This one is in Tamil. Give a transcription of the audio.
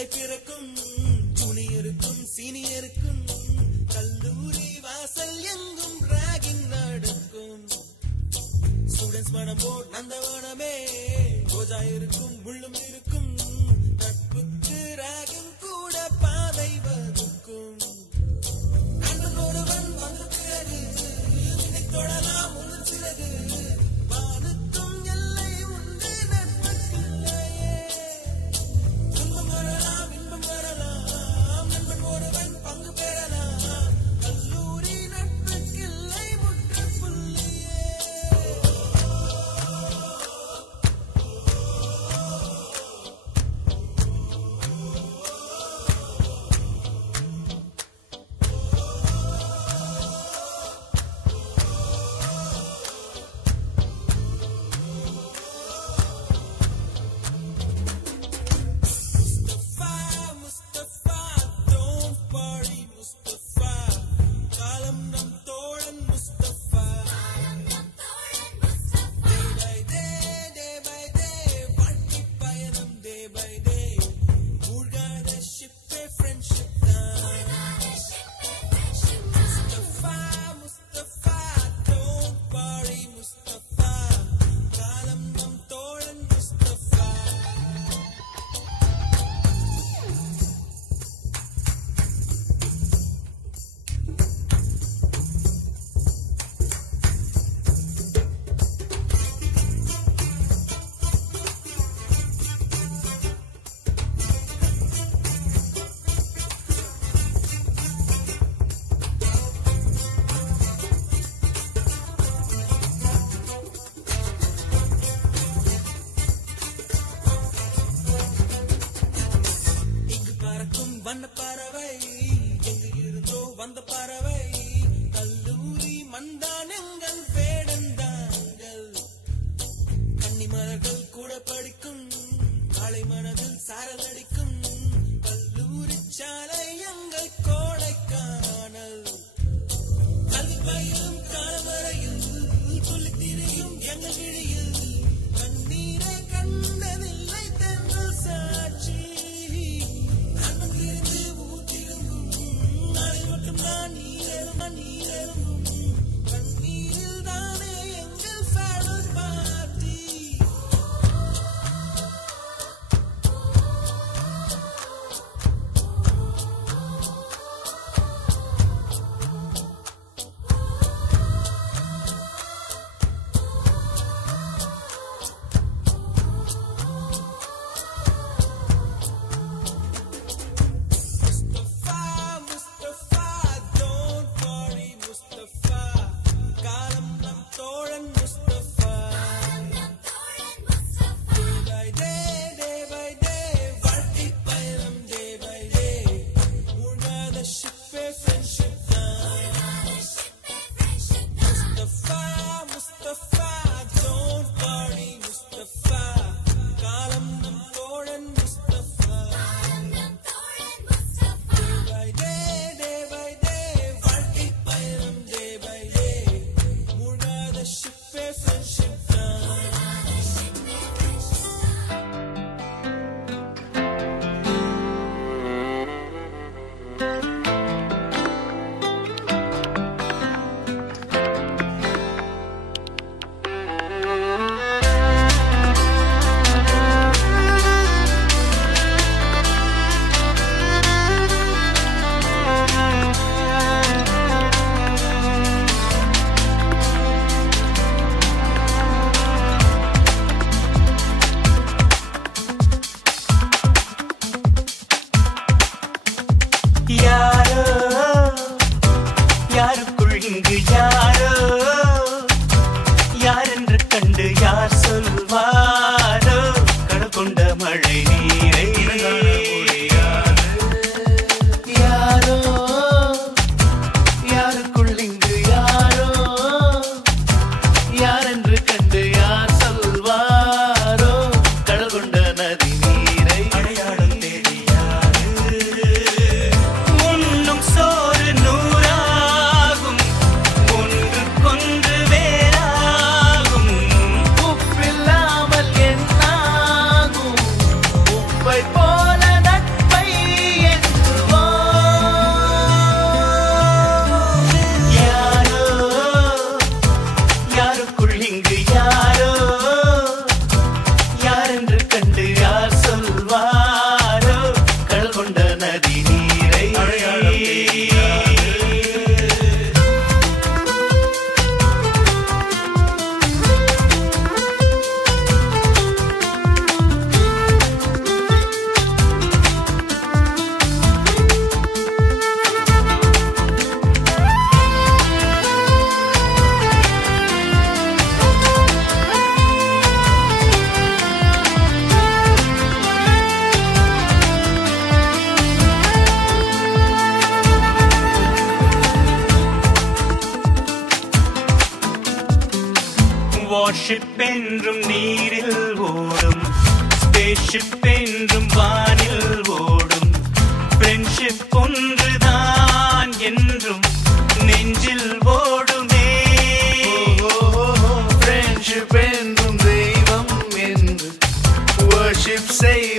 பிள்ளை பிறக்கும் ஜூனியருக்கும் சீனியருக்கும் கல்லூரி வாசல் எங்கும் ராகிங் நடக்கும். ஸ்டூடெண்ட்ஸ் மனம் போட் நந்தவனமே ரோஜா இருக்கும் முள்ளும் இருக்கும். நட்புக்கு ராகிங் கூட பாதை வகுக்கும். நண்பன் ஒருவன் வந்த பிறகு வினை தொடலாம் உங்கள் சிறகு. வானுக்கும் எல்லை உண்டு நட்புக்குள்ளையே. துன்பம் வரலாம் இன்பம் வரலாம் நண்பன் ஒருவன் பங்கு பெறலாம். கல்லூரி நட்புக்கில்லை முற்றுப்புள்ளியே. வண்ண பறவை எங்கு இருந்தோ வந்த பறவை. கல்லூரி மந்தான் எங்கள் வேடந்தாங்கள். கன்னிமலர்கள் கூட படிக்கும் காலை மனதில் சாரல் அடிக்கும். கல்லூரி சாலை எங்கள் கோடைக்கானல். கல்வி பயிலும் காலவரையில் சொல்லி திரியும் எங்கள் விழியில். கண்ணீரை கண்டதில்லை தென்றல் சாட்சி. கண்ணீரில் தானே எங்கள் ஃபேடல் பார்ட்டி. ஃப்ரெண்ட்ஷிப் என்றும் நீரில் ஓடும், ஸ்பேஸ்ஷிப் என்றும் வானில் ஓடும். ஃப்ரெண்ட்ஷிப் ஒன்றுதான் என்றும் நெஞ்சில் ஓடுமே. ஃப்ரெண்ட்ஷிப் என்றும் தெய்வம் என்று வர்ஷிப் செய்